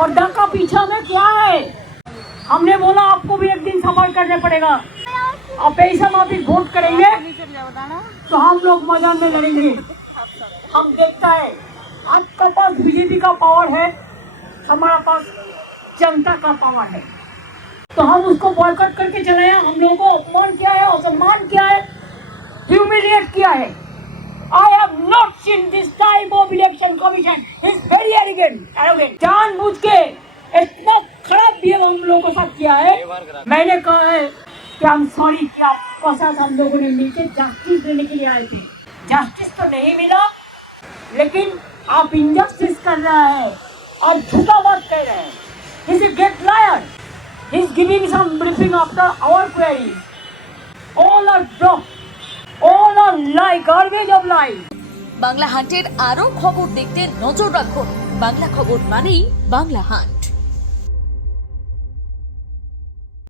और डका पीछा में क्या है? हमने बोला आपको भी एक दिन सफर करने पड़ेगा। आप ऐसा माफी वोट करेंगे तो हम लोग मैदान में लड़ेंगे। हम देखता है आपका पास बीजेपी का पावर है, हमारा पास जनता का पावर है, तो हम उसको बॉयकॉट करके चले हैं। हम लोगों को अपमान किया है, असम्मान किया है, ह्यूमिलिएट किया है। I have not seen this type of election commission. It's very arrogant. जानबूझ के इतना खराब बिहेव हम लोगों के साथ किया है। मैंने कहा है कि हम सॉरी कि आपके साथ हम लोगों ने मिलकर जस्टिस देने के लिए आए थे। जस्टिस तो नहीं मिला, लेकिन आप इनजस्टिस कर रहा है, आप झूठा बात कह रहे हैं। He is a great liar. He is giving some briefing after our queries. All are dropped. All are lie, garbage of lie. Bangla হান্টের আরো খবর দেখতে নজর রাখুন। বাংলা খবর মানেই বাংলা হান্ট।